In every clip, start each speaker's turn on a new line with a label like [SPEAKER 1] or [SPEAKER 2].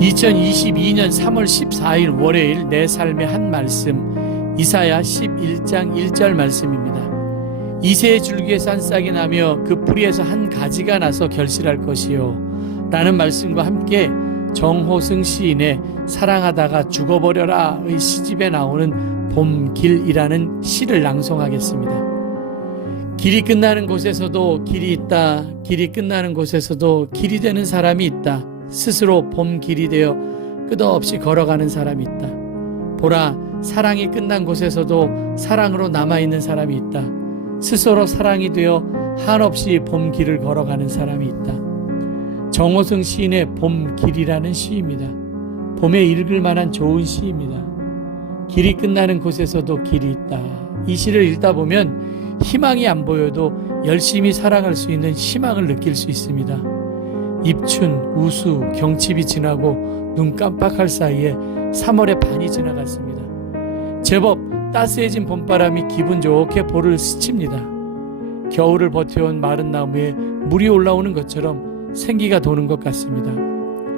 [SPEAKER 1] 2022년 3월 14일 월요일 내 삶의 한 말씀 이사야 11장 1절 말씀입니다. 이새의 줄기에서 한 싹이 나며 그 뿌리에서 한 가지가 나서 결실할 것이요 라는 말씀과 함께 정호승 시인의 사랑하다가 죽어버려라의 시집에 나오는 봄길이라는 시를 낭송하겠습니다. 길이 끝나는 곳에서도 길이 있다. 길이 끝나는 곳에서도 길이 되는 사람이 있다. 스스로 봄 길이 되어 끝없이 걸어가는 사람이 있다. 보라, 사랑이 끝난 곳에서도 사랑으로 남아있는 사람이 있다. 스스로 사랑이 되어 한없이 봄 길을 걸어가는 사람이 있다. 정호승 시인의 봄 길이라는 시입니다. 봄에 읽을 만한 좋은 시입니다. 길이 끝나는 곳에서도 길이 있다. 이 시를 읽다 보면 희망이 안 보여도 열심히 살아갈 수 있는 희망을 느낄 수 있습니다. 입춘, 우수, 경칩이 지나고 눈 깜빡할 사이에 3월의 반이 지나갔습니다. 제법 따스해진 봄바람이 기분 좋게 볼을 스칩니다. 겨울을 버텨온 마른 나무에 물이 올라오는 것처럼 생기가 도는 것 같습니다.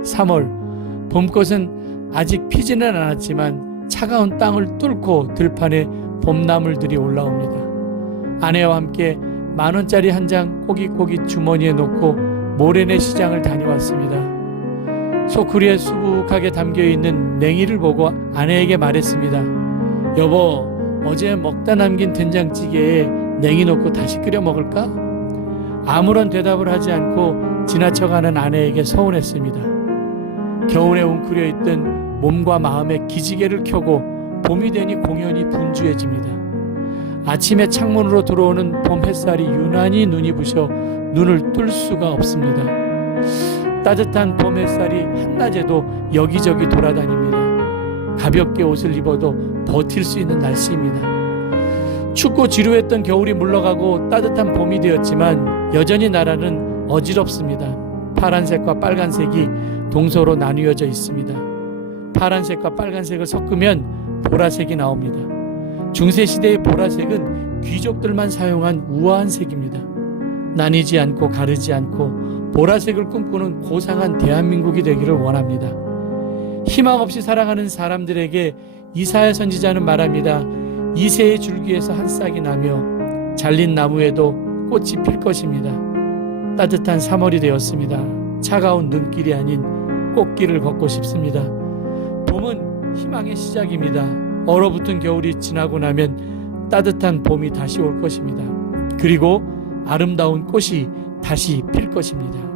[SPEAKER 1] 3월 봄꽃은 아직 피지는 않았지만 차가운 땅을 뚫고 들판에 봄나물들이 올라옵니다. 아내와 함께 만 원짜리 한 장 꼬깃꼬깃 주머니에 넣고 모래내 시장을 다녀왔습니다. 소쿠리에 수북하게 담겨 있는 냉이를 보고 아내에게 말했습니다. 여보, 어제 먹다 남긴 된장찌개에 냉이 넣고 다시 끓여 먹을까? 아무런 대답을 하지 않고 지나쳐가는 아내에게 서운했습니다. 겨울에 웅크려 있던 몸과 마음의 기지개를 켜고 봄이 되니 공연이 분주해집니다. 아침에 창문으로 들어오는 봄 햇살이 유난히 눈이 부셔 눈을 뜰 수가 없습니다. 따뜻한 봄 햇살이 한낮에도 여기저기 돌아다닙니다. 가볍게 옷을 입어도 버틸 수 있는 날씨입니다. 춥고 지루했던 겨울이 물러가고 따뜻한 봄이 되었지만 여전히 나라는 어지럽습니다. 파란색과 빨간색이 동서로 나뉘어져 있습니다. 파란색과 빨간색을 섞으면 보라색이 나옵니다. 중세 시대의 보라색은 귀족들만 사용한 우아한 색입니다. 나뉘지 않고 가르지 않고 보라색을 꿈꾸는 고상한 대한민국이 되기를 원합니다. 희망 없이 살아가는 사람들에게 이사야 선지자는 말합니다. 이새의 줄기에서 한 싹이 나며 잘린 나무에도 꽃이 필 것입니다. 따뜻한 3월이 되었습니다. 차가운 눈길이 아닌 꽃길을 걷고 싶습니다. 봄은 희망의 시작입니다. 얼어붙은 겨울이 지나고 나면 따뜻한 봄이 다시 올 것입니다. 그리고 아름다운 꽃이 다시 필 것입니다.